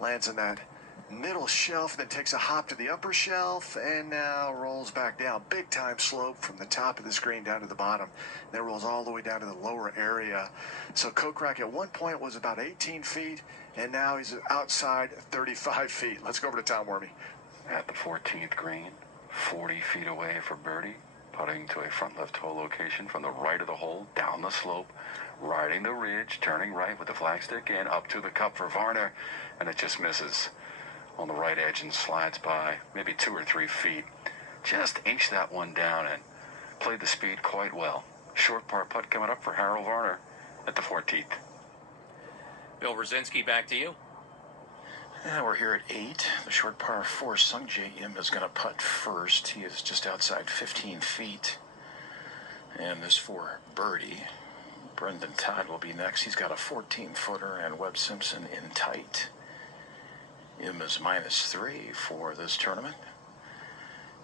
lands in that middle shelf, then takes a hop to the upper shelf, and now rolls back down. Big time slope from the top of the screen down to the bottom. Then rolls all the way down to the lower area. So Kokrak at one point was about 18 feet, and now he's outside 35 feet. Let's go over to Tom Wormy. At the 14th green, 40 feet away for birdie, putting to a front left hole location from the right of the hole, down the slope, riding the ridge, turning right with the flagstick in, up to the cup for Varner, and it just misses on the right edge and slides by maybe 2 or 3 feet. Just inched that one down and played the speed quite well. Short par putt coming up for Harold Varner at the 14th. Bill Brzezinski, back to you. And we're here at 8. The short par 4, Sung Jae Im is going to putt first. He is just outside 15 feet. And this for birdie. Brendan Todd will be next. He's got a 14-footer, and Webb Simpson in tight. Im is -3 for this tournament.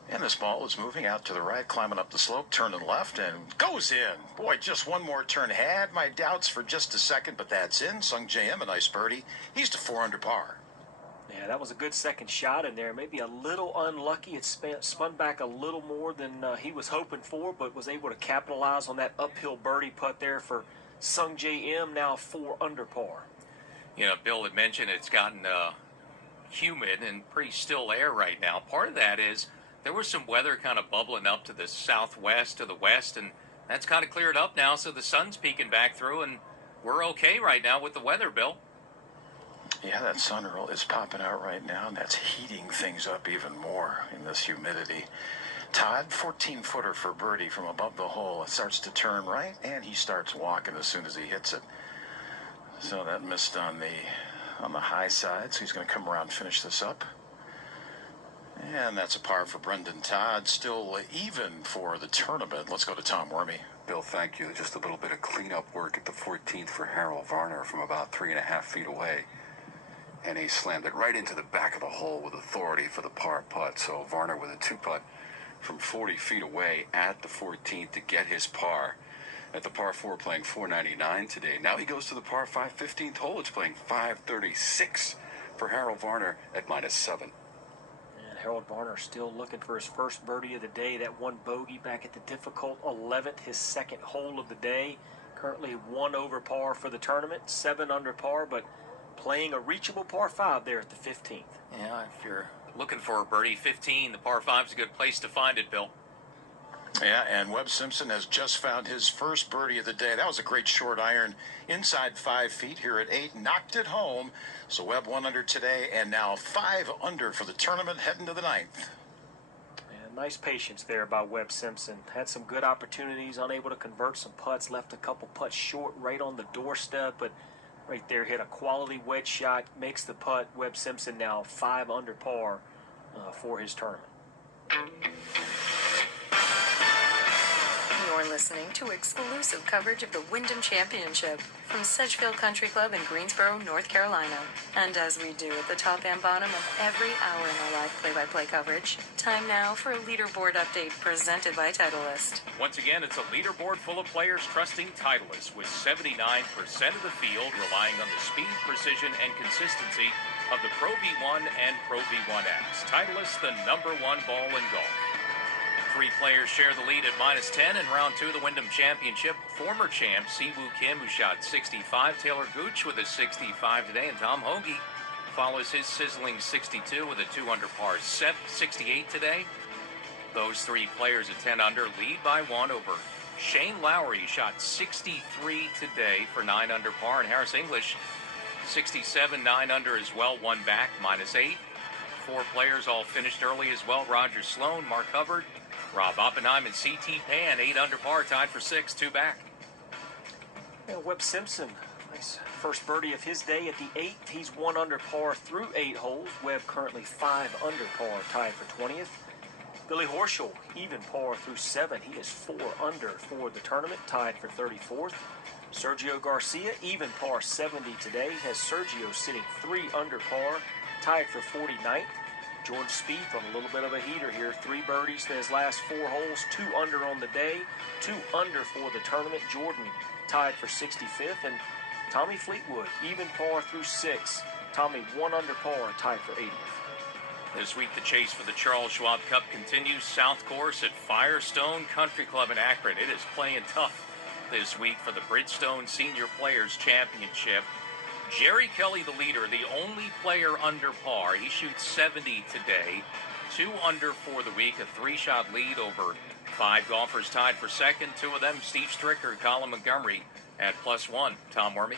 And this ball is moving out to the right, climbing up the slope, turning left, and goes in. Boy, just one more turn. Had my doubts for just a second, but that's in. Sung Jae Im, a nice birdie. He's to 4 under par. Yeah, that was a good second shot in there. Maybe a little unlucky. It spun back a little more than he was hoping for, but was able to capitalize on that uphill birdie putt there for Sung Jae Im, now 4 under par. You know, Bill had mentioned it's gotten humid and pretty still air right now. Part of that is there was some weather kind of bubbling up to the southwest, to the west, and that's kind of cleared up now, so the sun's peeking back through, and we're okay right now with the weather, Bill. Yeah, that sun is popping out right now, and that's heating things up even more in this humidity. Todd, 14-footer for birdie from above the hole. It starts to turn right, and he starts walking as soon as he hits it. So that missed on the high side, so he's going to come around and finish this up. And that's a par for Brendan Todd. Still even for the tournament. Let's go to Tom Wormy. Bill, thank you. Just a little bit of cleanup work at the 14th for Harold Varner from about 3.5 feet away. And he slammed it right into the back of the hole with authority for the par putt. So Varner with a 2-putt from 40 feet away at the 14th to get his par. At the par 4 playing 499 today. Now he goes to the par 5 15th hole. It's playing 536 for Harold Varner at -7. And Harold Varner still looking for his first birdie of the day. That one bogey back at the difficult 11th, his second hole of the day. Currently 1 over par for the tournament, 7 under par, but playing a reachable par 5 there at the 15th. Yeah, if you're looking for a birdie, 15, the par 5 is a good place to find it, Bill. Yeah, and Webb Simpson has just found his first birdie of the day. That was a great short iron inside 5 feet here at 8. Knocked it home. So Webb 1 under today, and now 5 under for the tournament, heading to the 9th. And nice patience there by Webb Simpson. Had some good opportunities, unable to convert some putts, left a couple putts short right on the doorstep, but right there hit a quality wedge shot, makes the putt. Webb Simpson now 5 under par for his tournament. You're listening to exclusive coverage of the Wyndham Championship from Sedgefield Country Club in Greensboro, North Carolina. And as we do at the top and bottom of every hour in our live play-by-play coverage, time now for a leaderboard update presented by Titleist. Once again, it's a leaderboard full of players trusting Titleist, with 79% of the field relying on the speed, precision, and consistency of the Pro V1 and Pro V1X. Titleist, the #1 ball in golf. 3 players share the lead at -10 in round 2 of the Wyndham Championship. Former champ Siwoo Kim, who shot 65. Taylor Gooch with a 65 today. And Tom Hoge follows his sizzling 62 with a 2 under par 68 today. Those 3 players at 10 under lead by 1 over Shane Lowry, who shot 63 today for 9 under par. And Harris English, 67, 9 under as well, 1 back, -8. 4 players all finished early as well. Roger Sloan, Mark Hubbard, Rob Oppenheim, and C.T. Pan, 8 under par, tied for 6, 2 back. Yeah, Webb Simpson, nice first birdie of his day at the 8th. He's 1 under par through 8 holes. Webb currently 5 under par, tied for 20th. Billy Horschel, even par through 7. He is 4 under for the tournament, tied for 34th. Sergio Garcia, even par 70 today, has Sergio sitting 3 under par, tied for 49th. Jordan Spieth on a little bit of a heater here. 3 birdies in his last 4 holes, 2 under on the day, 2 under for the tournament. Jordan tied for 65th. And Tommy Fleetwood, even par through 6, Tommy, 1 under par, tied for 80th. This week, the chase for the Charles Schwab Cup continues. South Course at Firestone Country Club in Akron. It is playing tough this week for the Bridgestone Senior Players Championship. Jerry Kelly, the leader, the only player under par. He shoots 70 today. 2 under for the week, a 3-shot lead over 5 golfers tied for second. 2 of them, Steve Stricker, Colin Montgomery at +1. Tom Wormy.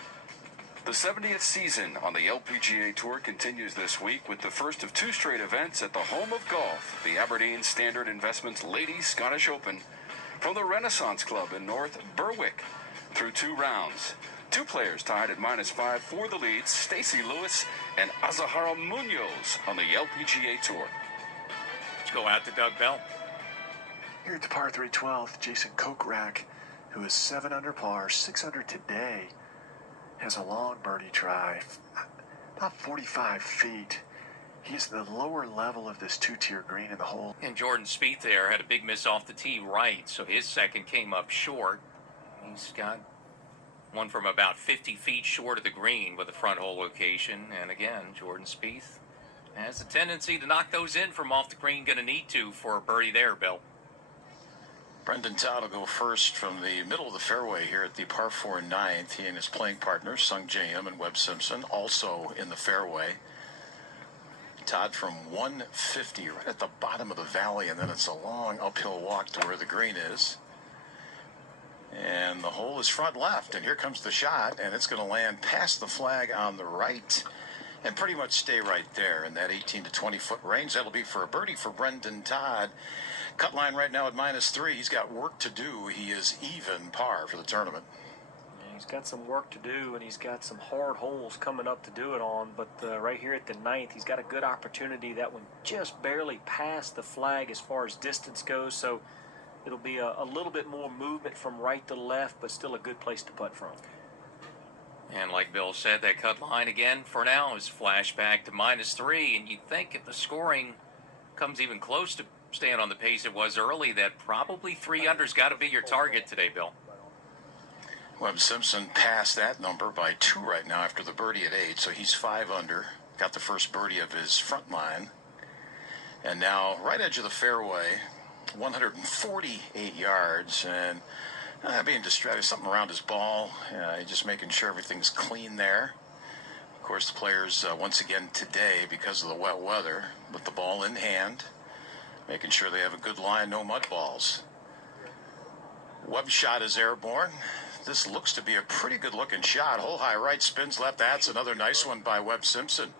The 70th season on the LPGA Tour continues this week with the first of 2 straight events at the home of golf, the Aberdeen Standard Investments Ladies Scottish Open, from the Renaissance Club in North Berwick. Through 2 rounds, 2 players tied at -5 for the leads, Stacey Lewis and Azahara Munoz on the LPGA Tour. Let's go out to Doug Bell. Here at the par 3 12th, Jason Kokrak, who is 7 under par, 6 under today, has a long birdie try, about 45 feet. He's the lower level of this 2-tier green in the hole. And Jordan Spieth there had a big miss off the tee right, so his second came up short. He's got one from about 50 feet short of the green with a front hole location. And again, Jordan Spieth has a tendency to knock those in from off the green. Going to need to for a birdie there, Bill. Brendan Todd will go first from the middle of the fairway here at the par 4 9th. He and his playing partners, Sung Jae Im and Webb Simpson, also in the fairway. Todd from 150 right at the bottom of the valley, and then it's a long uphill walk to where the green is. And the hole is front left, and here comes the shot, and it's going to land past the flag on the right and pretty much stay right there in that 18 to 20 foot range. That'll be for a birdie for Brendan Todd. Cut line right now at -3. He's got work to do. He is even par for the tournament. Yeah, he's got some work to do, and he's got some hard holes coming up to do it on. But right here at the 9th, he's got a good opportunity. That one just barely passed the flag as far as distance goes. So it'll be a little bit more movement from right to left, but still a good place to putt from. And like Bill said, that cut line again for now is flashed back to -3. And you'd think if the scoring comes even close to staying on the pace it was early, that probably 3 under's got to be your target today, Bill. Webb Simpson passed that number by 2 right now after the birdie at 8, so he's 5 under. Got the first birdie of his front line. And now right edge of the fairway, 148 yards, and being distracted, something around his ball, just making sure everything's clean there. Of course, the players once again today, because of the wet weather, with the ball in hand, making sure they have a good line, no mud balls. Webb's shot is airborne. This looks to be a pretty good looking shot. Hole high right, spins left. That's another nice one by Webb Simpson.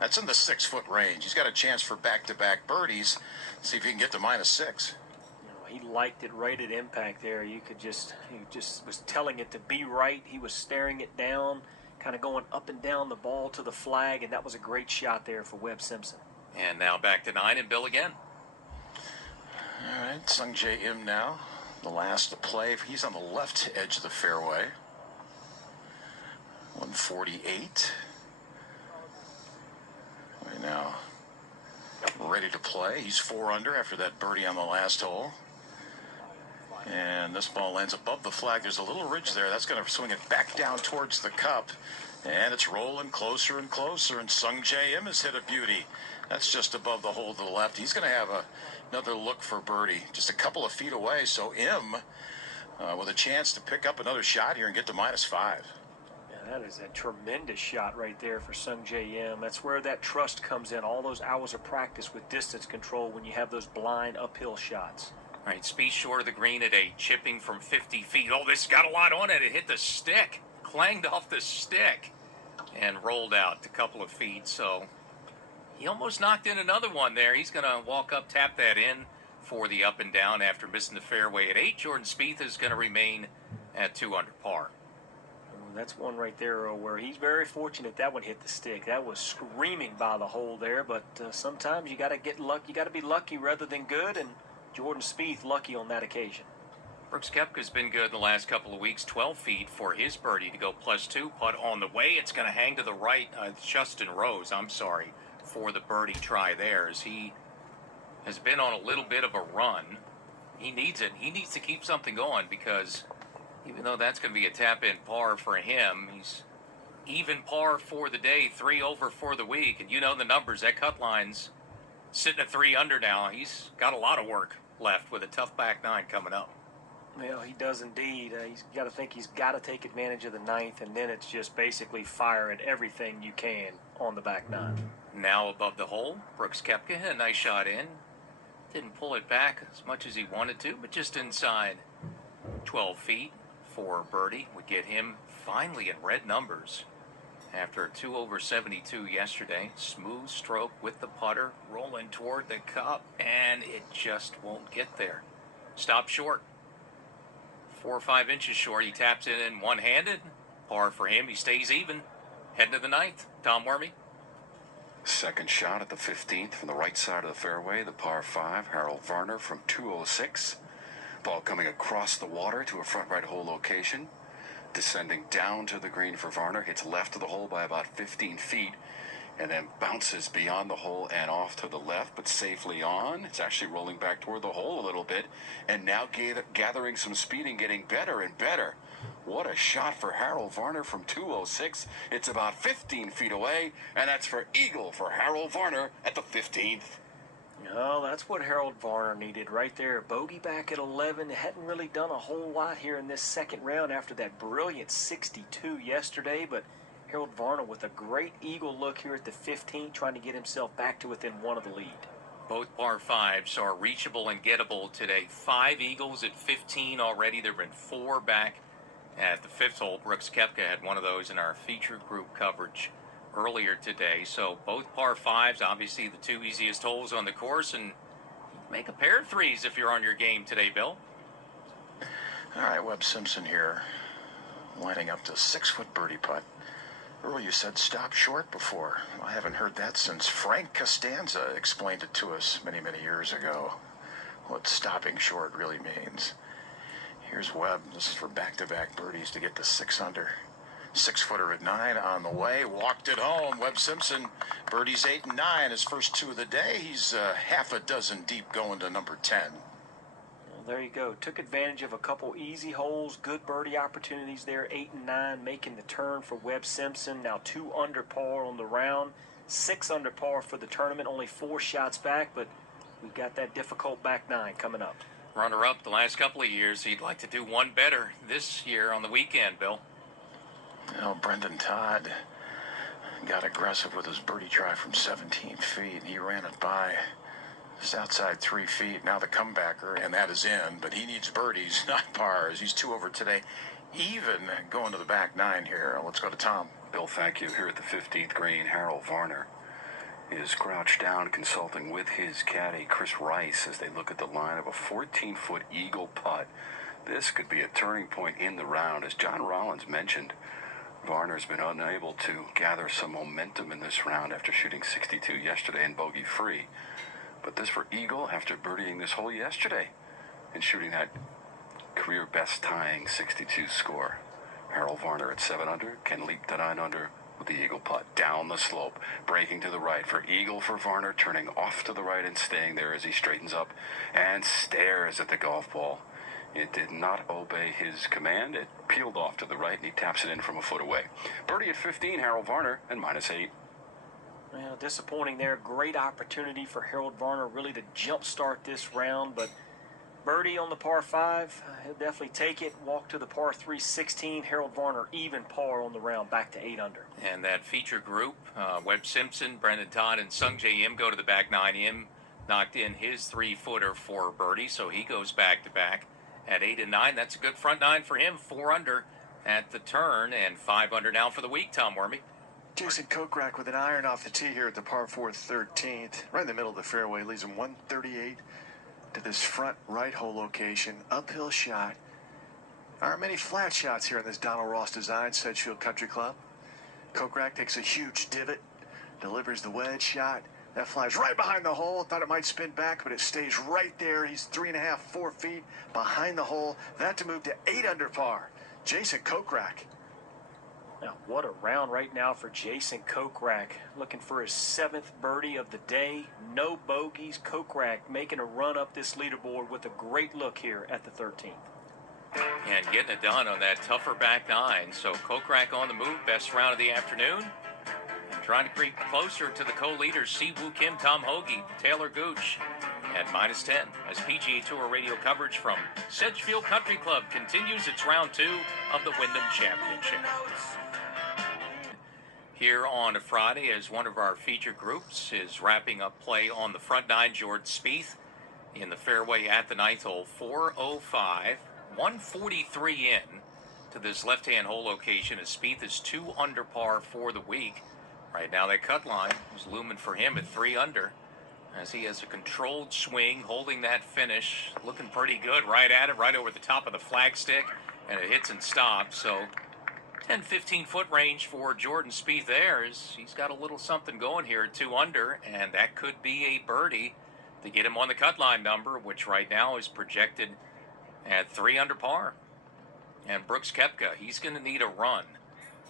That's in the 6 foot range. He's got a chance for back-to-back birdies. See if he can get to -6. He liked it right at impact there. He just was telling it to be right. He was staring it down, kind of going up and down the ball to the flag, and that was a great shot there for Webb Simpson. And now back to 9 and Bill again. All right, Sung Jae Im now, the last to play. He's on the left edge of the fairway. 148. Right now, ready to play. He's 4 under after that birdie on the last hole. And this ball lands above the flag. There's a little ridge there. That's going to swing it back down towards the cup. And it's rolling closer and closer. And Sung Jae Im has hit a beauty. That's just above the hole to the left. He's going to have another look for birdie. Just a couple of feet away. So Im with a chance to pick up another shot here and get to -5. Yeah, that is a tremendous shot right there for Sung Jae Im. That's where that trust comes in. All those hours of practice with distance control when you have those blind uphill shots. All right, Spieth short of the green at 8, chipping from 50 feet. Oh, this got a lot on it. It hit the stick, clanged off the stick, and rolled out a couple of feet. So he almost knocked in another one there. He's going to walk up, tap that in for the up and down after missing the fairway at 8. Jordan Spieth is going to remain at 2 under par. That's one right there where he's very fortunate that one hit the stick. That was screaming by the hole there, but sometimes you got to get lucky. You got to be lucky rather than good, and Jordan Spieth lucky on that occasion. Brooks Koepka's been good the last couple of weeks. 12 feet for his birdie to go +2. Putt on the way. It's going to hang to the right. Justin Rose, for the birdie try there, as he has been on a little bit of a run. He needs it. He needs to keep something going, because even though that's going to be a tap-in par for him, he's even par for the day, 3 over for the week. And you know the numbers. That cut line's sitting at 3 under now. He's got a lot of work left with a tough back nine coming up. Well, he does indeed. He's got to think he's got to take advantage of the ninth, and then it's just basically fire at everything you can on the back nine. Now above the hole, Brooks Koepka, a nice shot in. Didn't pull it back as much as he wanted to, but just inside 12 feet for birdie. Would get him finally in red numbers after a 2 over 72 yesterday. Smooth stroke with the putter, rolling toward the cup, and it just won't get there. Stop short. 4 or 5 inches short. He taps it in one-handed. Par for him. He stays even. Heading to the ninth. Tom Wormy. Second shot at the 15th from the right side of the fairway, the par 5, Harold Varner from 206. Ball coming across the water to a front right hole location. Descending down to the green for Varner, hits left of the hole by about 15 feet, and then bounces beyond the hole and off to the left, but safely on. It's actually rolling back toward the hole a little bit, and now gathering some speed and getting better and better. What a shot for Harold Varner from 206. It's about 15 feet away, and that's for eagle for Harold Varner at the 15th. No, that's what Harold Varner needed right there. Bogey back at 11. Hadn't really done a whole lot here in this second round after that brilliant 62 yesterday, but Harold Varner with a great eagle look here at the 15th, trying to get himself back to within one of the lead. Both par 5s are reachable and gettable today. 5 eagles at 15 already. There have been 4 back at the 5th hole. Brooks Koepka had one of those in our feature group coverage earlier today. So both par 5s, obviously the 2 easiest holes on the course, and make a pair of 3s if you're on your game today, Bill. All right, Webb Simpson here, lining up to 6-foot birdie putt. Earl, you said stop short before. I haven't heard that since Frank Costanza explained it to us many, many years ago, what stopping short really means. Here's Webb. This is for back-to-back birdies to get to 6 under. 6-footer at 9 on the way. Walked it home. Webb Simpson, birdies 8 and 9, his first 2 of the day. He's half a dozen deep going to number 10. Well, there you go. Took advantage of a couple easy holes. Good birdie opportunities there. 8 and 9 making the turn for Webb Simpson. Now 2 under par on the round. 6 under par for the tournament. Only 4 shots back, but we've got that difficult back 9 coming up. Runner-up the last couple of years. He'd like to do one better this year on the weekend, Bill. You know, Brendan Todd got aggressive with his birdie try from 17 feet. He ran it by just outside 3 feet. Now the comebacker, and that is in, but he needs birdies, not pars. He's 2 over today. Even going to the back 9 here. Let's go to Tom. Bill, thank you. Here at the 15th green, Harold Varner is crouched down consulting with his caddy, Chris Rice, as they look at the line of a 14-foot eagle putt. This could be a turning point in the round. As John Rollins mentioned, Varner's been unable to gather some momentum in this round after shooting 62 yesterday and bogey-free. But this for eagle after birdieing this hole yesterday and shooting that career best tying 62 score. Harold Varner at 7 under can leap to 9 under with the eagle putt down the slope, breaking to the right for eagle for Varner, turning off to the right and staying there as he straightens up and stares at the golf ball. It did not obey his command. It peeled off to the right, and he taps it in from a foot away. Birdie at 15, Harold Varner, and -8. Well, disappointing there. Great opportunity for Harold Varner really to jumpstart this round, but birdie on the par 5, he'll definitely take it. Walk to the par 3, 16. Harold Varner even par on the round, back to 8 under. And that feature group, Webb Simpson, Brendan Todd, and Sung J M go to the back 9. M knocked in his 3-footer for birdie, so he goes back-to-back at 8 and 9. That's a good front 9 for him. 4 under at the turn, and 5 under now for the week, Tom Wormy. Jason Kokrak with an iron off the tee here at the par 4 13th. Right in the middle of the fairway. Leads him 138 to this front right hole location. Uphill shot. Aren't many flat shots here in this Donald Ross design, Sedgefield Country Club. Kokrak takes a huge divot, delivers the wedge shot. That flies right behind the hole. Thought it might spin back, but it stays right there. He's 3.5, 4 feet behind the hole. That to move to 8 under par. Jason Kokrak. Now, what a round right now for Jason Kokrak. Looking for his 7th birdie of the day. No bogeys. Kokrak making a run up this leaderboard with a great look here at the 13th. And getting it done on that tougher back nine. So Kokrak on the move, best round of the afternoon. And trying to creep closer to the co-leaders, Siwoo Kim, Tom Hoge, Taylor Gooch at -10 as PGA Tour radio coverage from Sedgefield Country Club continues its round 2 of the Wyndham Championship. Here on a Friday, as one of our feature groups is wrapping up play on the front nine, Jordan Spieth in the fairway at the ninth hole, 405, 143 in to this left-hand hole location as Spieth is 2 under par for the week. Right now, that cut line is looming for him at 3 under. As he has a controlled swing, holding that finish, looking pretty good right at it, right over the top of the flagstick, and it hits and stops. So 10-15 foot range for Jordan Spieth there. He's got a little something going here at 2 under, and that could be a birdie to get him on the cut line number, which right now is projected at 3 under par. And Brooks Koepka, he's going to need a run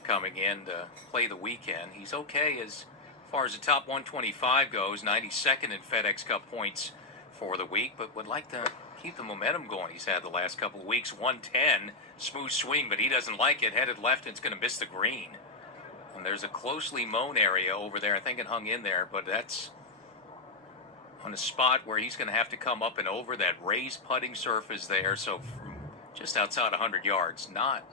coming in to play the weekend. He's okay as far as the top 125 goes, 92nd in FedEx Cup points for the week, but would like to keep the momentum going he's had the last couple of weeks. 110, smooth swing, but he doesn't like it. Headed left, and it's going to miss the green. And there's a closely mown area over there. I think it hung in there, but that's on a spot where he's going to have to come up and over that raised putting surface there. So just outside 100 yards. Not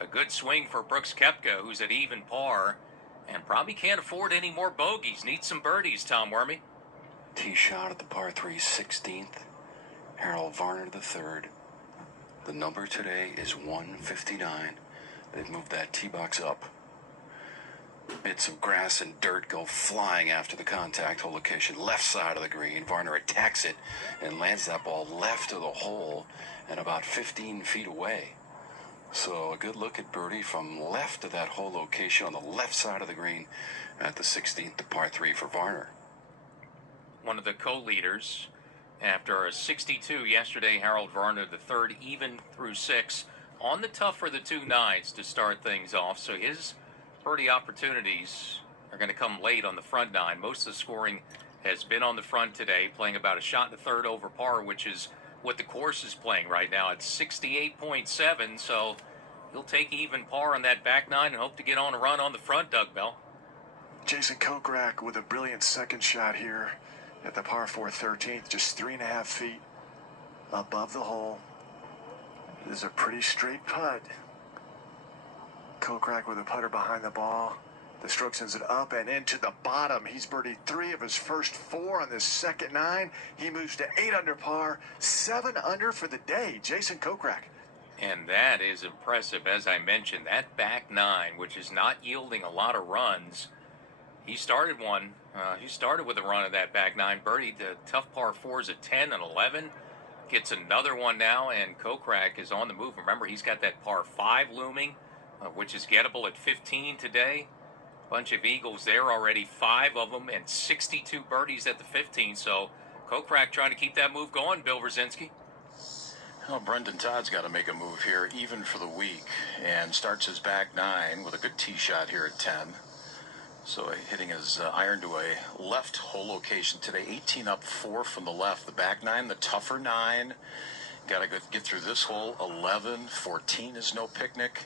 a good swing for Brooks Koepka, who's at even par and probably can't afford any more bogeys. Needs some birdies, Tom Wormy. Tee shot at the par 3 16th. Harold Varner the third. The number today is 159. They've moved that tee box up. Bits of grass and dirt go flying after the contact hole location, left side of the green. Varner attacks it and lands that ball left of the hole and about 15 feet away. So a good look at birdie from left of that hole location on the left side of the green at the 16th, the par 3 for Varner. One of the co-leaders after a 62 yesterday, Harold Varner the third, even through 6 on the tough for the 2 nines to start things off. So his birdie opportunities are going to come late on the front nine. Most of the scoring has been on the front today, playing about a shot and a third over par, which is what the course is playing right now at 68.7. So he'll take even par on that back nine and hope to get on a run on the front, Doug Bell. Jason Kokrak with a brilliant second shot here at the par 4 13th, just 3.5 feet above the hole. This is a pretty straight putt. Kokrak with a putter behind the ball. The stroke sends it up and into the bottom. He's birdied 3 of his first 4 on this second 9. He moves to 8 under par, 7 under for the day. Jason Kokrak. And that is impressive. As I mentioned, that back 9, which is not yielding a lot of runs. He started one. He started with a run of that back 9. Birdied the tough par 4s at 10 and 11. Gets another one now, and Kokrak is on the move. Remember, he's got that par 5 looming, which is gettable at 15 today. Bunch of eagles there already, 5 of them, and 62 birdies at the 15. So Kokrak trying to keep that move going, Bill Brzezinski. Well, Brendan Todd's got to make a move here, even for the week, and starts his back 9 with a good tee shot here at 10. So hitting his iron to a left hole location today, 18 up, 4 from the left. The back 9, the tougher 9. Got to get through this hole. 11, 14 is no picnic.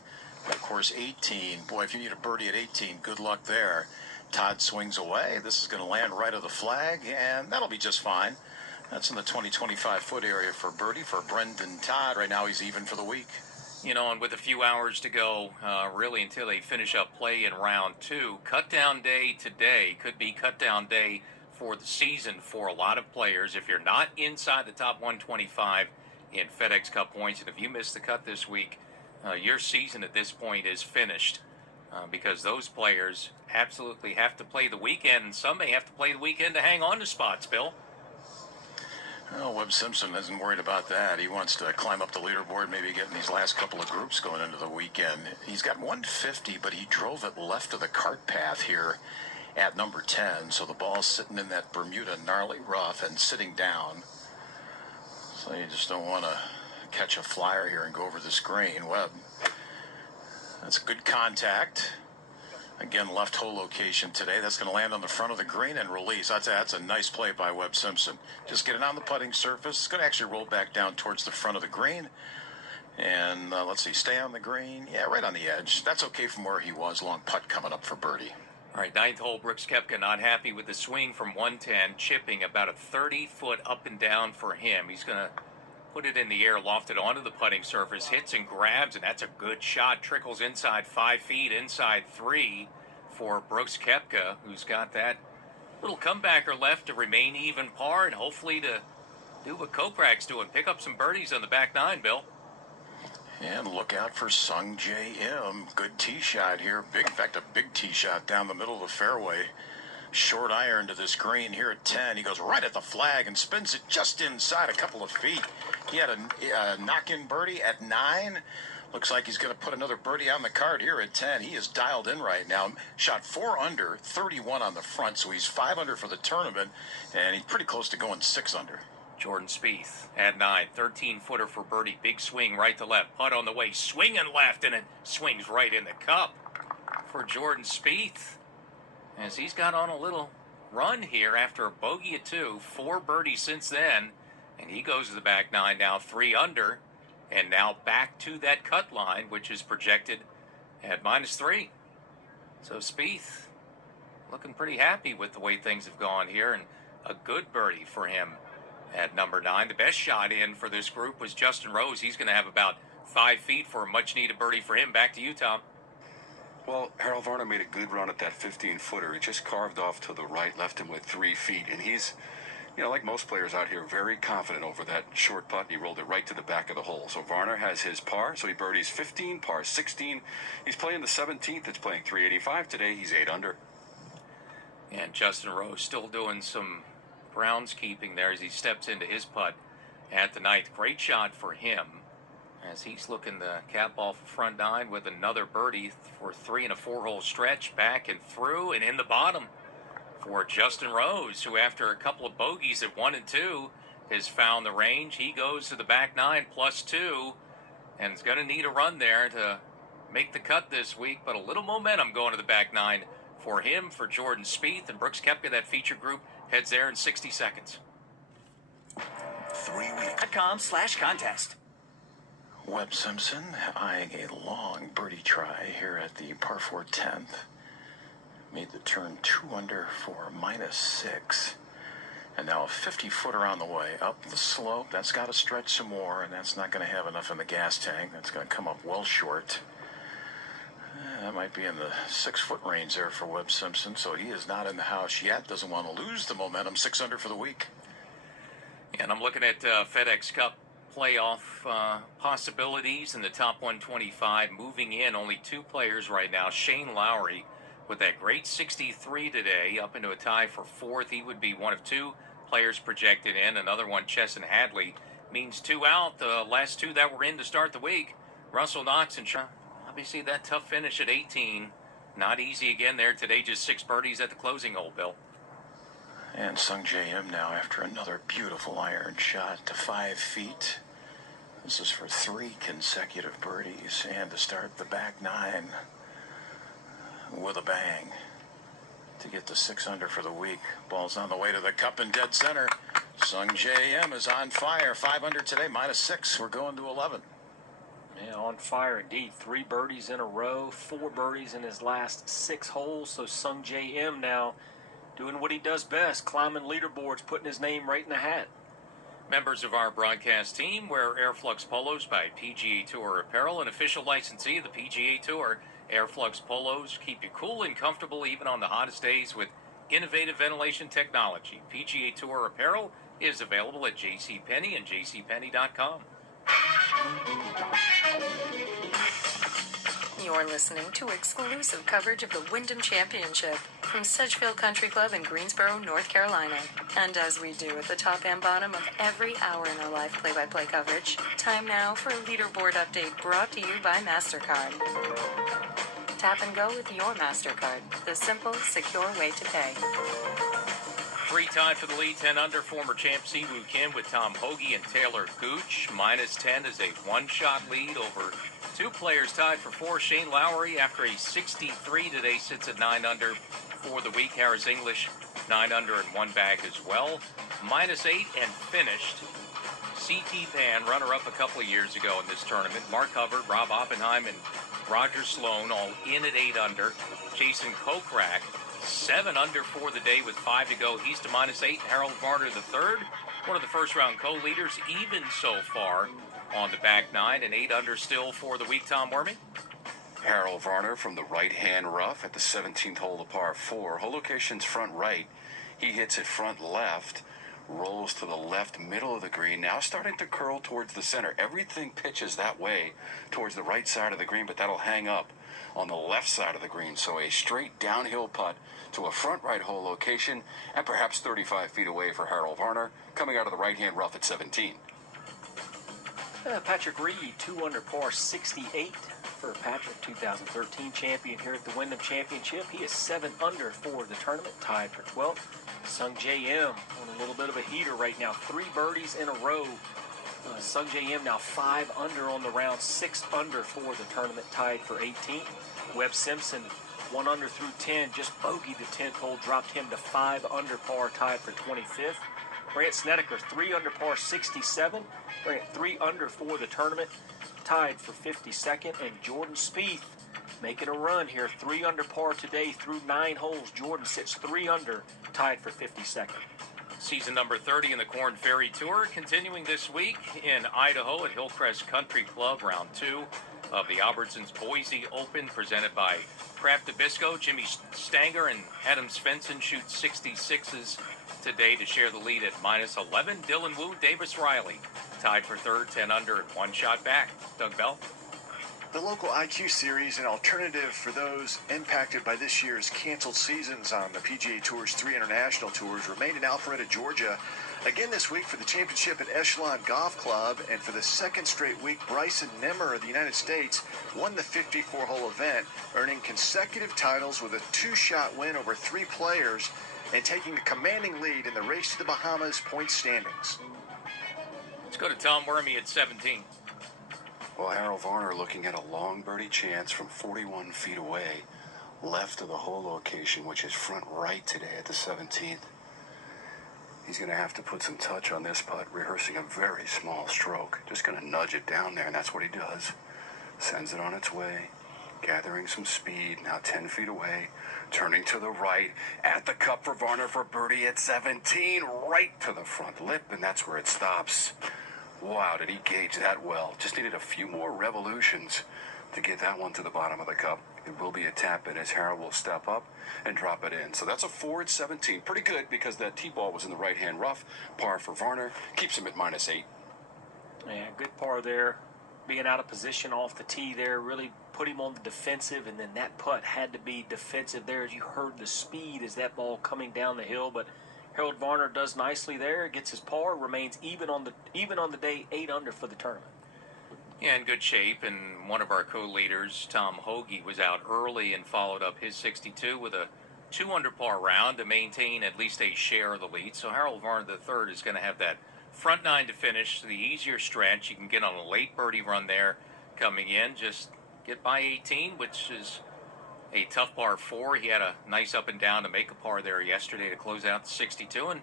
Of course, 18, boy, if you need a birdie at 18, good luck there. Todd swings away. This is going to land right of the flag, and that'll be just fine. That's in the 20-25 foot area for birdie for Brendan Todd. Right now, he's even for the week. You know, and with a few hours to go, really until they finish up play in round 2, cut-down day today could be cut-down day for the season for a lot of players. If you're not inside the top 125 in FedEx Cup points, and if you miss the cut this week, your season at this point is finished because those players absolutely have to play the weekend, and some may have to play the weekend to hang on to spots, Bill. Well, Webb Simpson isn't worried about that. He wants to climb up the leaderboard, maybe get in these last couple of groups going into the weekend. He's got 150, but he drove it left of the cart path here at number 10. So the ball's sitting in that Bermuda gnarly rough and sitting down. So you just don't want to catch a flyer here and go over this green. Webb, that's good contact. Again, left hole location today. That's going to land on the front of the green and release. That's a nice play by Webb Simpson. Just get it on the putting surface. It's going to actually roll back down towards the front of the green. And let's see, stay on the green. Yeah, right on the edge. That's okay from where he was. Long putt coming up for birdie. All right, ninth hole, Brooks Koepka not happy with the swing from 110, chipping about a 30-foot up and down for him. He's going to put it in the air, loft it onto the putting surface, hits and grabs, and that's a good shot. Trickles inside 5 feet, inside 3 for Brooks Koepka, who's got that little comebacker left to remain even par and hopefully to do what Koprak's doing, pick up some birdies on the back nine, Bill. And look out for Sung J M. Good tee shot here. In fact, a big tee shot down the middle of the fairway. Short iron to this green here at 10. He goes right at the flag and spins it just inside a couple of feet. He had a knock-in birdie at 9. Looks like he's going to put another birdie on the card here at 10. He is dialed in right now. Shot 4 under, 31 on the front, so he's 5 under for the tournament, and he's pretty close to going 6 under. Jordan Spieth at 9, 13-footer for birdie. Big swing right to left. Putt on the way, swinging left, and it swings right in the cup for Jordan Spieth. As he's got on a little run here after a bogey at 2, 4 birdies since then, and he goes to the back nine now, 3 under, and now back to that cut line, which is projected at -3. So Spieth looking pretty happy with the way things have gone here, and a good birdie for him at number 9. The best shot in for this group was Justin Rose. He's going to have about 5 feet for a much-needed birdie for him. Back to you, Tom. Well, Harold Varner made a good run at that 15-footer. He just carved off to the right, left him with 3 feet. And he's, like most players out here, very confident over that short putt. He rolled it right to the back of the hole. So Varner has his par. So he birdies 15, par 16. He's playing the 17th. It's playing 385 today. He's 8 under. And Justin Rose still doing some groundskeeping there as he steps into his putt at the 9th. Great shot for him as he's looking to cap off the front 9 with another birdie for 3 and a 4-hole stretch, back and through and in the bottom for Justin Rose, who after a couple of bogeys at 1 and 2 has found the range. He goes to the back 9 +2 and is going to need a run there to make the cut this week, but a little momentum going to the back 9 for him, for Jordan Spieth, and Brooks Koepka. That feature group heads there in 60 seconds. 3week.com/contest. Webb Simpson eyeing a long birdie try here at the par 4 10th. Made the turn 2 under for -6. And now a 50-footer on the way up the slope. That's got to stretch some more, and that's not going to have enough in the gas tank. That's going to come up well short. That might be in the 6-foot range there for Webb Simpson, so he is not in the house yet. Doesn't want to lose the momentum. 6 under for the week. And I'm looking at FedEx Cup playoff possibilities in the top 125. Moving in, only 2 players right now. Shane Lowry with that great 63 today, up into a tie for 4th. He would be one of 2 players projected in. Another one, Chesson Hadley, means 2 out. The last 2 that were in to start the week, Russell Knox and obviously that tough finish at 18. Not easy again there today, just 6 birdies at the closing hole, Bill. And Sung J M now after another beautiful iron shot to 5 feet. This is for 3 consecutive birdies and to start the back 9 with a bang to get to 6 under for the week. Ball's on the way to the cup in dead center. Sung J M is on fire. 5 under today, -6. We're going to 11. Yeah, on fire indeed. 3 birdies in a row, 4 birdies in his last 6 holes. So Sung J M now doing what he does best, climbing leaderboards, putting his name right in the hat. Members of our broadcast team wear Airflux polos by PGA Tour Apparel, an official licensee of the PGA Tour. Airflux polos keep you cool and comfortable even on the hottest days with innovative ventilation technology. PGA Tour Apparel is available at JCPenney and jcpenney.com. You're listening to exclusive coverage of the Wyndham Championship from Sedgefield Country Club in Greensboro, North Carolina. And as we do at the top and bottom of every hour in our live play-by-play coverage, time now for a leaderboard update brought to you by MasterCard. Tap and go with your MasterCard, the simple, secure way to pay. 3 tied for the lead, 10 under. Former champ Siwoo Kim with Tom Hoge and Taylor Gooch. -10 is a 1-shot lead over 2 players tied for 4. Shane Lowry, after a 63 today, sits at 9 under for the week. Harris English, 9 under and 1 back as well. -8 and finished. C.T. Pan, runner-up a couple of years ago in this tournament. Mark Hubbard, Rob Oppenheim, and Roger Sloan all in at 8 under. Jason Kokrak, 7 under for the day with 5 to go. He's to -8. And Harold Varner III, one of the first-round co-leaders, even so far on the back 9, and 8 under still for the week. Tom Wormy? Harold Varner from the right-hand rough at the 17th hole of par 4. Hole location's front right. He hits it front left, rolls to the left middle of the green, now starting to curl towards the center. Everything pitches that way towards the right side of the green, but that'll hang up on the left side of the green. So a straight downhill putt to a front right hole location, and perhaps 35 feet away for Harold Varner, coming out of the right-hand rough at 17. Patrick Reed, 2 under par 68 for Patrick, 2013 champion here at the Wyndham Championship. He is 7 under for the tournament, tied for 12th. Sung J M on a little bit of a heater right now, 3 birdies in a row. Sung J M now 5 under on the round, 6 under for the tournament, tied for 18th. Webb Simpson, 1 under through 10, just bogeyed the 10th hole, dropped him to 5 under par, tied for 25th. Brant Snedeker, 3 under par 67. Brant 3 under for the tournament, tied for 52nd. And Jordan Spieth making a run here, 3 under par today through 9 holes. Jordan sits 3 under, tied for 52nd. Season number 30 in the Corn Ferry Tour continuing this week in Idaho at Hillcrest Country Club, round 2 of the Albertsons Boise Open, presented by Kraft Nabisco. Jimmy Stanger and Adam Svensson shoot 66s today to share the lead at -11. Dylan Wu, Davis Riley tied for 3rd, 10 under and 1 shot back. Doug Bell? The local IQ series, an alternative for those impacted by this year's canceled seasons on the PGA Tour's 3 international tours, remained in Alpharetta, Georgia, again this week for the championship at Echelon Golf Club. And for the 2nd straight week, Bryson Nimmer of the United States won the 54-hole event, earning consecutive titles with a 2-shot win over 3 players and taking a commanding lead in the race to the Bahamas points standings. Let's go to Tom Wormy at 17. Well, Harold Varner looking at a long birdie chance from 41 feet away, left of the hole location, which is front right today at the 17th. He's going to have to put some touch on this putt, rehearsing a very small stroke. Just going to nudge it down there, and that's what he does. Sends it on its way, gathering some speed, now 10 feet away, turning to the right, at the cup for Varner for birdie at 17, right to the front lip, and that's where it stops. Wow, did he gauge that well. Just needed a few more revolutions to get that one to the bottom of the cup. It will be a tap in as Harold will step up and drop it in. So that's a 4 at 17. Pretty good because that tee ball was in the right-hand rough. Par for Varner. Keeps him at -8. Yeah, good par there. Being out of position off the tee there really put him on the defensive, and then that putt had to be defensive there as you heard the speed as that ball coming down the hill. But Harold Varner does nicely there, gets his par, remains even on the day, 8 under for the tournament. Yeah, in good shape, and one of our co-leaders, Tom Hoge, was out early and followed up his 62 with a 2 under par round to maintain at least a share of the lead. So Harold Varner III is going to have that front 9 to finish, the easier stretch. You can get on a late birdie run there coming in, just get by 18, which is a tough par 4. He had a nice up and down to make a par there yesterday to close out the 62 and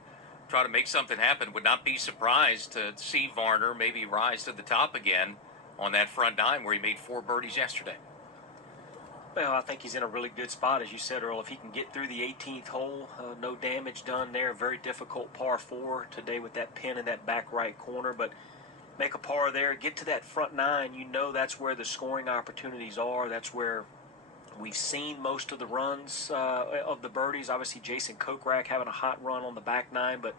try to make something happen. Would not be surprised to see Varner maybe rise to the top again on that front 9 where he made 4 birdies yesterday. Well, I think he's in a really good spot, as you said, Earl. If he can get through the 18th hole, no damage done there. Very difficult par 4 today with that pin in that back right corner. But make a par there, get to that front 9. You know that's where the scoring opportunities are. That's where we've seen most of the runs of the birdies. Obviously, Jason Kokrak having a hot run on the back 9, but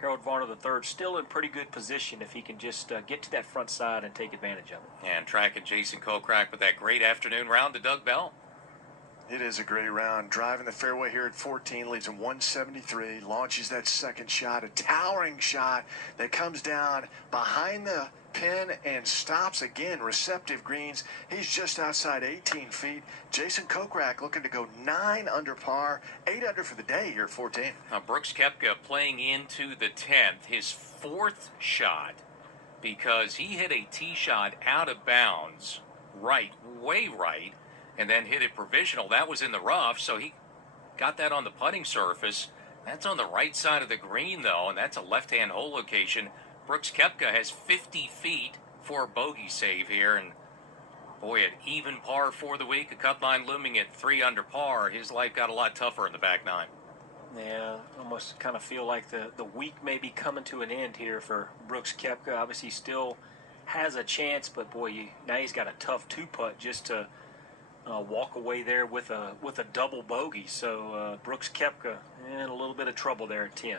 Harold Varner III still in pretty good position if he can just get to that front side and take advantage of it. And tracking Jason Kokrak with that great afternoon round to Doug Bell. It is a great round. Driving the fairway here at 14, leads in 173, launches that second shot, a towering shot that comes down behind the pin and stops again. Receptive greens. He's just outside 18 feet. Jason Kokrak looking to go 9 under par, 8 under for the day here at 14. Now Brooks Koepka playing into the 10th, his 4th shot, because he hit a tee shot out of bounds, right, way right, and then hit it provisional. That was in the rough, so he got that on the putting surface. That's on the right side of the green, though, and that's a left-hand hole location. Brooks Koepka has 50 feet for a bogey save here, and boy, an even par for the week. A cut line looming at 3 under par. His life got a lot tougher in the back nine. Yeah, almost kind of feel like the week may be coming to an end here for Brooks Koepka. Obviously, still has a chance, but boy, now he's got a tough 2-putt just to walk away there with a double bogey. So Brooks Koepka in a little bit of trouble there at 10.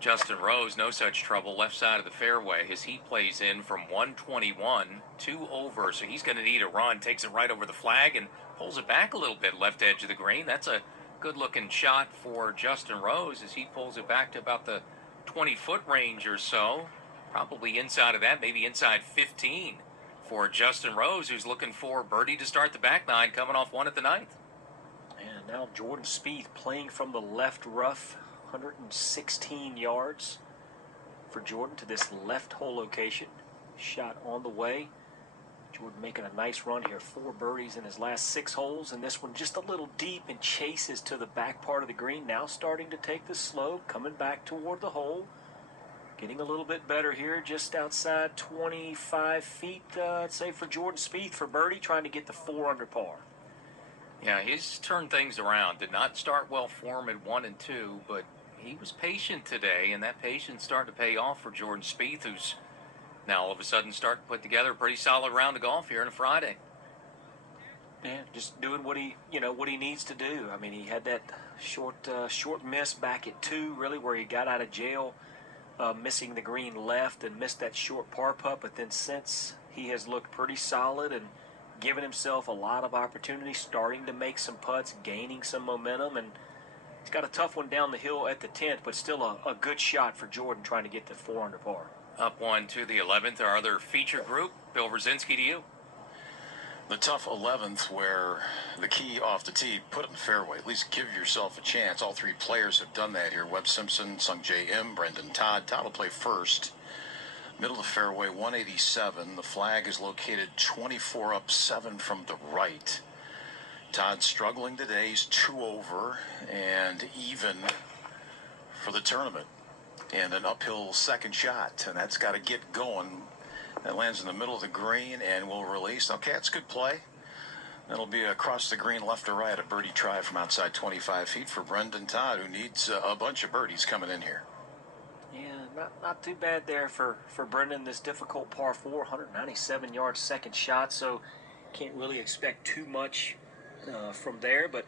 Justin Rose, no such trouble, left side of the fairway. His heat plays in from 121, 2 over, so he's going to need a run. Takes it right over the flag and pulls it back a little bit, left edge of the green. That's a good-looking shot for Justin Rose as he pulls it back to about the 20-foot range or so. Probably inside of that, maybe inside 15 for Justin Rose, who's looking for birdie to start the back nine, coming off one at the ninth. And now Jordan Spieth playing from the left rough. 116 yards for Jordan to this left hole location. Shot on the way. Jordan making a nice run here. 4 birdies in his last 6 holes, and this one just a little deep and chases to the back part of the green. Now starting to take the slope, coming back toward the hole. Getting a little bit better here, just outside 25 feet, I'd say, for Jordan Spieth for birdie, trying to get the 4 under par. Yeah, he's turned things around. Did not start well for him at 1 and 2, but he was patient today, and that patience started to pay off for Jordan Spieth, who's now all of a sudden starting to put together a pretty solid round of golf here on a Friday. Yeah, just doing what he needs to do. I mean, he had that short miss back at 2, really, where he got out of jail, missing the green left and missed that short par putt. But then since, he has looked pretty solid and given himself a lot of opportunity, starting to make some putts, gaining some momentum, and he's got a tough one down the hill at the 10th, but still a good shot for Jordan trying to get the 4 under par. Up one to the 11th, our other feature group. Bill Brzezinski, to you. The tough 11th, where the key off the tee, put it in the fairway. At least give yourself a chance. All 3 players have done that here. Webb Simpson, Sung J M, Brendan Todd. Todd will play first. Middle of the fairway, 187. The flag is located 24 up, 7 from the right. Todd struggling today. He's 2 over and even for the tournament. And an uphill second shot, and that's got to get going. That lands in the middle of the green and will release. Okay, that's good play. That'll be across the green, left to right, a birdie try from outside 25 feet for Brendan Todd, who needs a bunch of birdies coming in here. Yeah, not too bad there for Brendan. This difficult par 4, 197 yards second shot, so can't really expect too much from there, but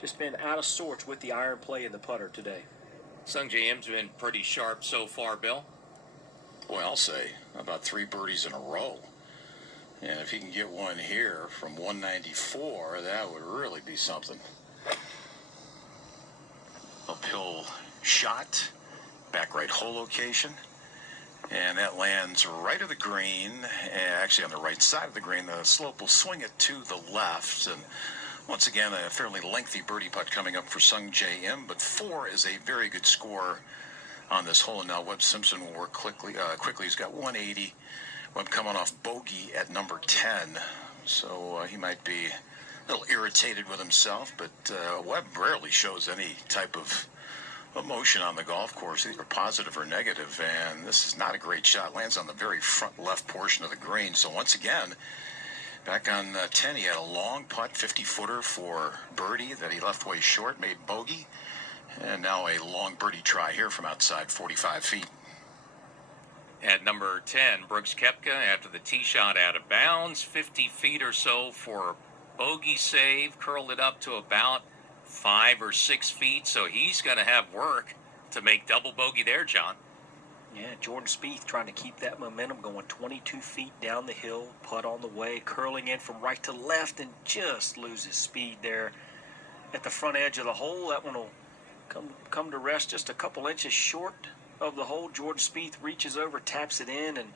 just been out of sorts with the iron play and the putter today. Sung J M's been pretty sharp so far, Bill. Boy, I'll say about 3 birdies in a row. And if he can get one here from 194, that would really be something. Uphill shot, back right hole location. And that lands right of the green, actually on the right side of the green. The slope will swing it to the left. And once again, a fairly lengthy birdie putt coming up for Sung J M, but 4 is a very good score on this hole. And now Webb Simpson will work quickly. He's got 180. Webb coming off bogey at number 10, so he might be a little irritated with himself, but Webb rarely shows any type of emotion on the golf course, either positive or negative, and this is not a great shot. Lands on the very front left portion of the green. So once again, back on 10, he had a long putt, 50-footer for birdie that he left way short, made bogey, and now a long birdie try here from outside 45 feet. At number 10, Brooks Koepka, after the tee shot out of bounds, 50 feet or so for a bogey save, curled it up to about 5 or 6 feet, so he's going to have work to make double bogey there, John. Yeah, Jordan Spieth trying to keep that momentum going, 22 feet down the hill, putt on the way, curling in from right to left, and just loses speed there at the front edge of the hole. That one will come to rest just a couple inches short of the hole. Jordan Spieth reaches over, taps it in, and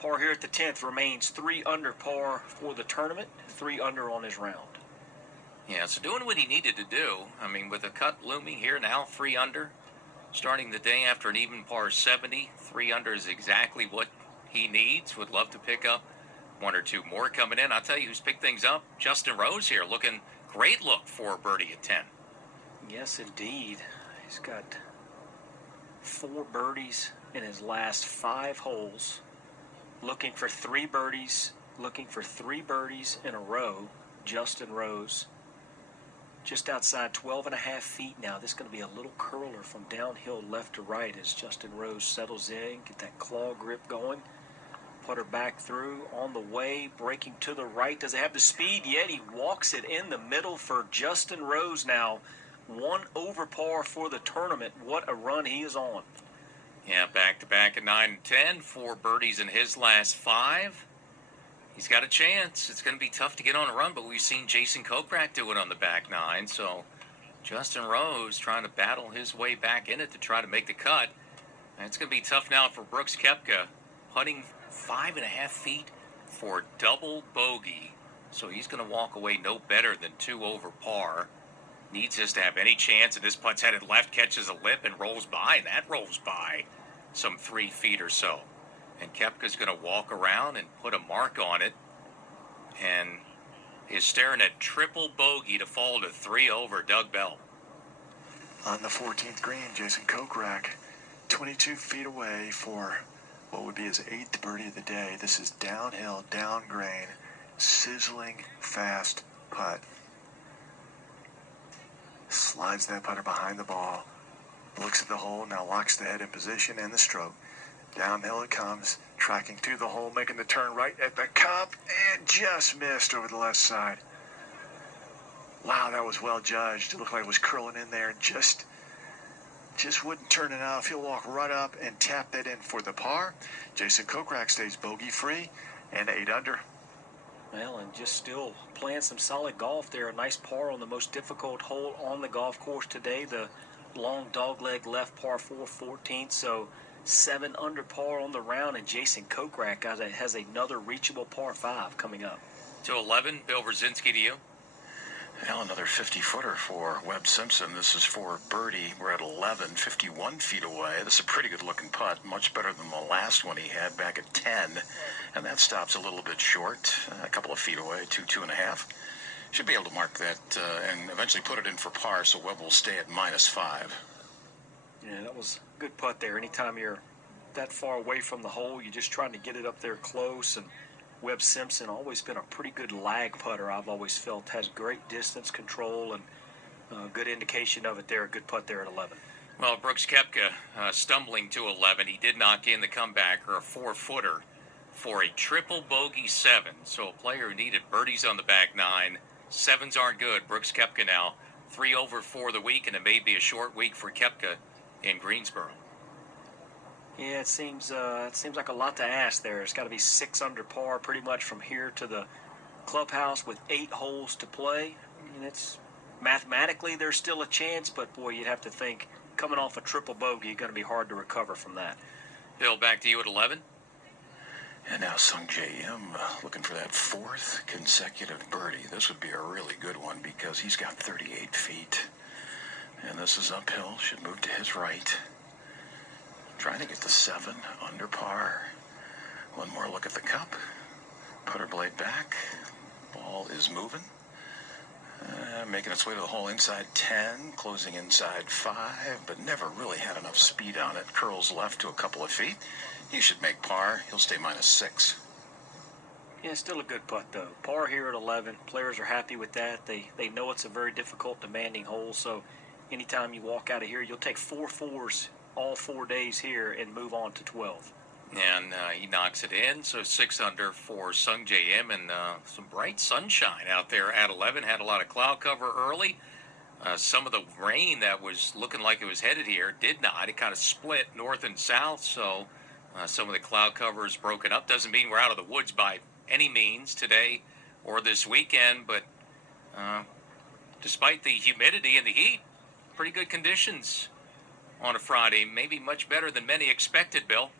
par here at the 10th remains 3 under par for the tournament, 3 under on his round. Yeah, so doing what he needed to do. I mean, with the cut looming here now, 3 under, starting the day after an even par 70, 3 under is exactly what he needs. Would love to pick up 1 or 2 more coming in. I'll tell you who's picked things up. Justin Rose here, looking great look for a birdie at 10. Yes, indeed. He's got 4 birdies in his last 5 holes, looking for 3 birdies in a row. Justin Rose, just outside 12.5 feet now. This is going to be a little curler from downhill left to right as Justin Rose settles in, get that claw grip going. Putter back through, on the way, breaking to the right. Does it have the speed yet? He walks it in the middle for Justin Rose now. 1 over par for the tournament. What a run he is on. Yeah, back-to-back at 9 and 10. 4 birdies in his last 5. He's got a chance. It's going to be tough to get on a run, but we've seen Jason Kokrak do it on the back 9. So Justin Rose trying to battle his way back in it to try to make the cut. And it's going to be tough now for Brooks Koepka, putting 5.5 feet for double bogey. So he's going to walk away no better than 2 over par. Needs this to have any chance, and this putt's headed left, catches a lip and rolls by, and that rolls by some 3 feet or so. And Koepka's going to walk around and put a mark on it, and is staring at triple bogey to fall to 3 over Doug Bell. On the 14th green, Jason Kokrak, 22 feet away for what would be his 8th birdie of the day. This is downhill, down grain, sizzling fast putt. Slides that putter behind the ball, looks at the hole, now locks the head in position and the stroke. Downhill it comes, tracking to the hole, making the turn right at the cup, and just missed over the left side. Wow, that was well judged. It looked like it was curling in there, just wouldn't turn enough. He'll walk right up and tap that in for the par. Jason Kokrak stays bogey-free and 8 under. Well, and just still playing some solid golf there. A nice par on the most difficult hole on the golf course today, the long dogleg left par 4, 14th. So 7 under par on the round, and Jason Kokrak has another reachable par 5 coming up. To 11, Bill Brzezinski to you. Now another 50-footer for Webb Simpson. This is for birdie. We're at 11, 51 feet away. This is a pretty good-looking putt, much better than the last one he had back at 10. And that stops a little bit short, a couple of feet away, 2.5. Should be able to mark that and eventually put it in for par, so Webb will stay at -5. Yeah, that was a good putt there. Anytime you're that far away from the hole, you're just trying to get it up there close. And Webb Simpson always been a pretty good lag putter, I've always felt. Has great distance control and good indication of it there. A good putt there at 11. Well, Brooks Koepka stumbling to 11. He did knock in the comebacker, a 4-footer, for a triple bogey 7. So a player who needed birdies on the back 9. 7s aren't good. Brooks Koepka now 3 over for the week, and it may be a short week for Koepka in Greensboro. Yeah, it seems like a lot to ask there. It's got to be 6 under par pretty much from here to the clubhouse with 8 holes to play. And it's mathematically there's still a chance, but boy, you'd have to think coming off a triple bogey, going to be hard to recover from that. Bill, back to you at 11. And now Sung Jae Im looking for that 4th consecutive birdie. This would be a really good one because he's got 38 feet. And this is uphill, should move to his right. Trying to get the 7 under par. One more look at the cup. Putter blade back. Ball is moving. Making its way to the hole inside 10, closing inside 5, but never really had enough speed on it. Curls left to a couple of feet. He should make par. He'll stay -6. Yeah, still a good putt, though. Par here at 11. Players are happy with that. They know it's a very difficult, demanding hole, so anytime you walk out of here, you'll take 4 4s all 4 days here and move on to 12. And he knocks it in, so 6 under for Sung Jae Im, and some bright sunshine out there at 11. Had a lot of cloud cover early. Some of the rain that was looking like it was headed here did not. It kind of split north and south, so some of the cloud cover is broken up. Doesn't mean we're out of the woods by any means today or this weekend, but despite the humidity and the heat, pretty good conditions on a Friday. Maybe much better than many expected, Bill.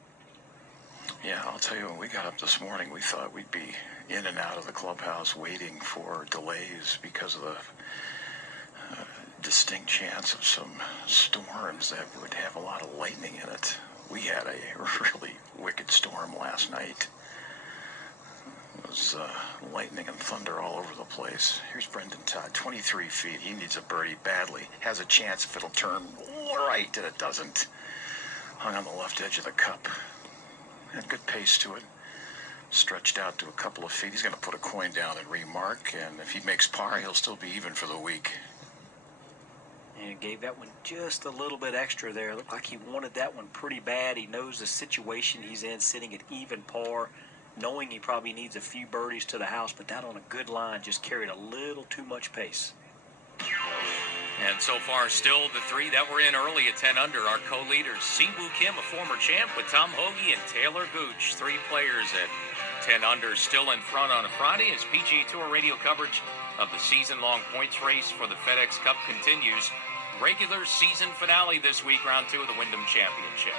Yeah, I'll tell you, when we got up this morning, we thought we'd be in and out of the clubhouse waiting for delays because of the distinct chance of some storms that would have a lot of lightning in it. We had a really wicked storm last night. It was lightning and thunder all over the place. Here's Brendan Todd, 23 feet. He needs a birdie badly. Has a chance if it'll turn right, and it doesn't. hung on the left edge of the cup. Had good pace to it. Stretched out to a couple of feet. He's going to put a coin down and remark, and if he makes par, he'll still be even for the week. And gave that one just a little bit extra there. Looked like he wanted that one pretty bad. He knows the situation he's in, sitting at even par, knowing he probably needs a few birdies to the house, but that on a good line just carried a little too much pace. And so far, still the three that were in early at 10 under are co-leaders. Siwoo Kim, a former champ, with Tom Hoge and Taylor Gooch. Three players at 10 under, still in front on a Friday as PGA Tour radio coverage of the season-long points race for the FedEx Cup continues. Regular season finale this week, round 2 of the Wyndham Championship.